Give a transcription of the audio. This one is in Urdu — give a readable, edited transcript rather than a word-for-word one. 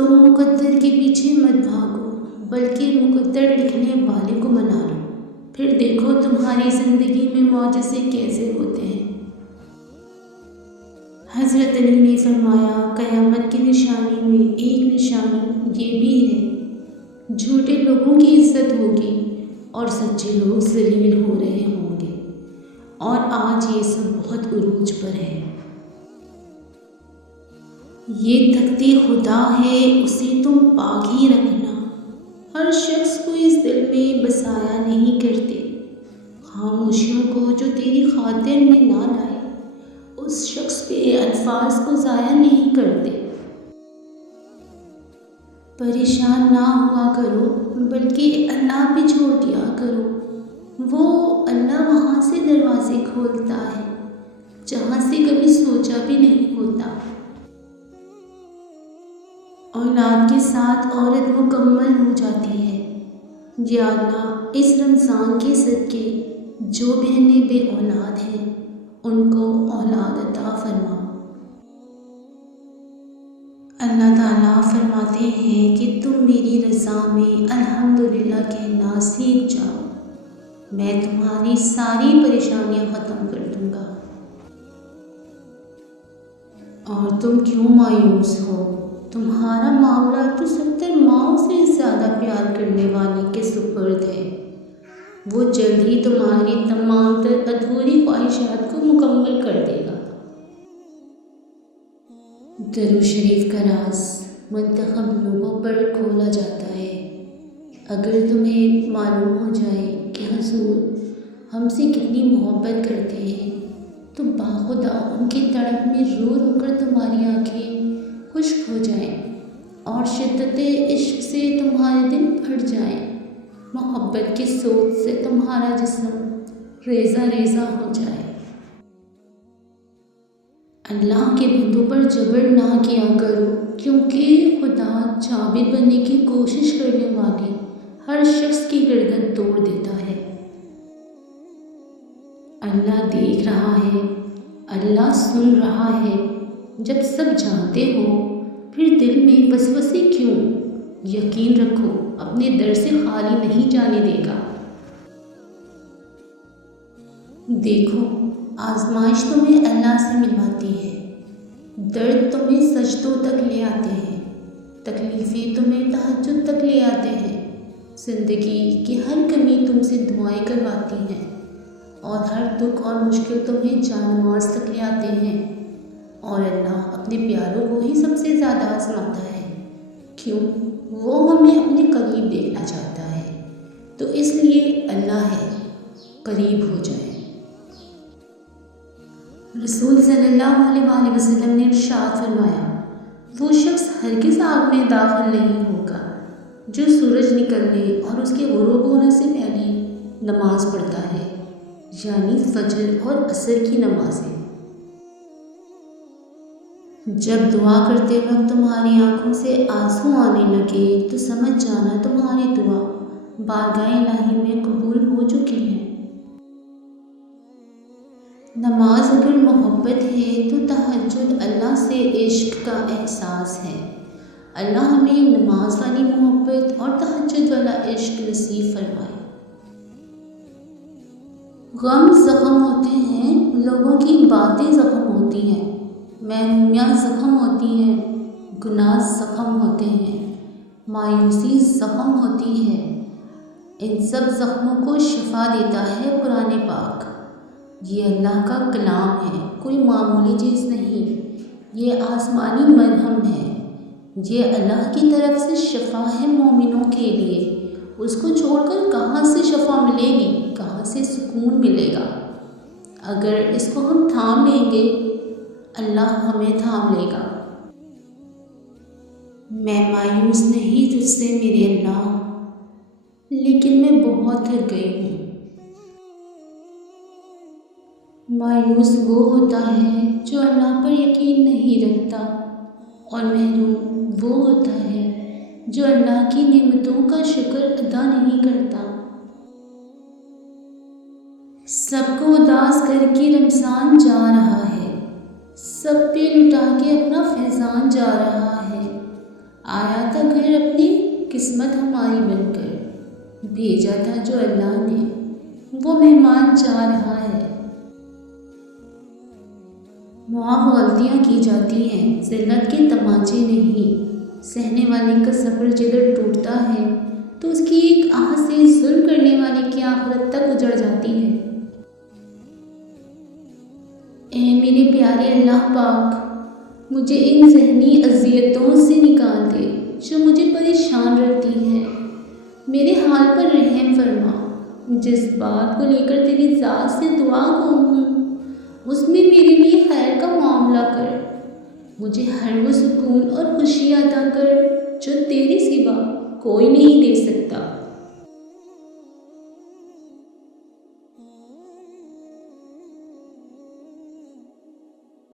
تم مقدر کے پیچھے مت بھاگو، بلکہ مقدر لکھنے والے کو منا لو، پھر دیکھو تمہاری زندگی میں معجزے کیسے ہوتے ہیں۔ حضرت علی نے فرمایا، قیامت کی نشانی میں ایک نشانی یہ بھی ہے، جھوٹے لوگوں کی عزت ہوگی اور سچے لوگ ذلیل ہو رہے ہوں گے، اور آج یہ سب بہت عروج پر ہے۔ یہ تخت خدا ہے، اسے تم پاک ہی رکھنا، ہر شخص کو اس دل میں بسایا نہیں کرتے۔ خاموشیوں کو جو تیری خاطر میں نہ لائے، اس شخص پہ الفاظ کو ضائع نہیں کرتے۔ پریشان نہ ہوا کرو، بلکہ اللہ پہ چھوڑ دیا کرو، وہ اللہ وہاں سے دروازے کھولتا ہے جہاں سے کبھی سوچا بھی نہیں ہوتا۔ اولاد کے ساتھ عورت مکمل ہو جاتی ہے۔ یا اللہ، اس رمضان کے صدقے جو بہنیں بے اولاد ہیں ان کو اولاد عطا فرما۔ اللہ تعالیٰ فرماتے ہیں کہ تم میری رضا میں الحمدللہ کہنا سیکھ جاؤ، میں تمہاری ساری پریشانیاں ختم کر دوں گا۔ اور تم کیوں مایوس ہو؟ تمہارا معاملہ تو 70 ماؤں سے زیادہ پیار کرنے والے کے سپرد ہے، وہ جلد ہی تمہاری تمام تر ادھوری خواہشات کو مکمل کر دے گا۔ درود شریف کا راز منتخب لوگوں پر کھولا جاتا ہے۔ اگر تمہیں معلوم ہو جائے کہ حضور ہم سے کتنی محبت کرتے ہیں تو باخدا ان کی تڑپ میں رو رو کر تمہاری آنکھیں خشک ہو جائیں اور شدت عشق سے تمہارے دل پھٹ جائیں، محبت کی سوچ سے تمہارا جسم ریزہ ریزہ ہو جائے۔ اللہ کے بندوں پر جبر نہ کیا کرو، کیونکہ خدا عابد بننے کی کوشش کرنے والے ہر شخص کی گردن توڑ دیتا ہے۔ اللہ دیکھ رہا ہے، اللہ سن رہا ہے۔ جب سب جانتے ہو پھر دل میں وسوسے کیوں؟ یقین رکھو اپنے در سے خالی نہیں جانے دے گا۔ دیکھو آزمائش تمہیں اللہ سے ملواتی ہے، درد تمہیں سجدوں تک لے آتے ہیں، تکلیفیں تمہیں تہجد تک لے آتے ہیں، زندگی کی ہر کمی تم سے دعائیں کرواتی ہیں، اور ہر دکھ اور مشکل تمہیں جان نماز تک لے آتے ہیں۔ اور اللہ اپنے پیاروں کو ہی سب سے زیادہ آزماتا ہے، کیوں؟ وہ ہمیں اپنے قریب دیکھنا چاہتا ہے، تو اس لیے اللہ ہے، قریب ہو جائیں۔ رسول صلی اللہ علیہ وآلہ وسلم نے ارشاد فرمایا، وہ شخص ہرگز آگ میں داخل نہیں ہوگا جو سورج نکلنے اور اس کے غروب ہونے سے پہلے نماز پڑھتا ہے، یعنی فجر اور عصر کی نمازیں۔ جب دعا کرتے وقت تمہاری آنکھوں سے آنسو آنے لگے تو سمجھ جانا تمہاری دعا بارگاہ الہی میں قبول ہو چکی ہے۔ نماز اگر محبت ہے تو تہجد اللہ سے عشق کا احساس ہے۔ اللہ ہمیں نماز والی محبت اور تہجد والا عشق نصیب فرمائے۔ غم زخم ہوتے ہیں، لوگوں کی باتیں زخم ہوتی ہیں، محرومیاں زخم ہوتی ہیں، گناہ زخم ہوتے ہیں، مایوسی زخم ہوتی ہے۔ ان سب زخموں کو شفا دیتا ہے قرآن پاک۔ یہ اللہ کا کلام ہے، کوئی معمولی چیز نہیں، یہ آسمانی مرہم ہے، یہ اللہ کی طرف سے شفا ہے مومنوں کے لیے۔ اس کو چھوڑ کر کہاں سے شفا ملے گی، کہاں سے سکون ملے گا؟ اگر اس کو ہم تھام لیں گے اللہ ہمیں تھام لے گا۔ میں مایوس نہیں تجھ سے میرے اللہ، لیکن میں بہت تھک گئی ہوں۔ مایوس وہ ہوتا ہے جو اللہ پر یقین نہیں رکھتا، اور محروم وہ ہوتا ہے جو اللہ کی نعمتوں کا شکر ادا نہیں کرتا۔ سب کو اداس کر کے رمضان جا رہا ہے، سب پہ لٹا کے اپنا فیضان جا رہا ہے، آیا تھا گھر اپنی قسمت ہماری بن کر، بھیجا تھا جو اللہ نے وہ مہمان جا رہا ہے۔ معاف غلطیاں کی جاتی ہیں، ذلت کے تماچے نہیں، سہنے والے کا صبر جدھر ٹوٹتا ہے تو اس کی ایک آہ سے ظلم کرنے والے کی آخرت تک اجڑ جاتی ہے۔ اے میرے پیارے اللہ پاک، مجھے ان ذہنی اذیتوں سے نکال دے جو مجھے پریشان رکھتی ہے۔ میرے حال پر رحم فرما، جس بات کو لے کر تیری ذات سے دعا گو ہوں اس میں میرے لیے خیر کا معاملہ کر، مجھے ہر وہ سکون اور خوشی عطا کر جو تیرے سوا کوئی نہیں دے سکتا۔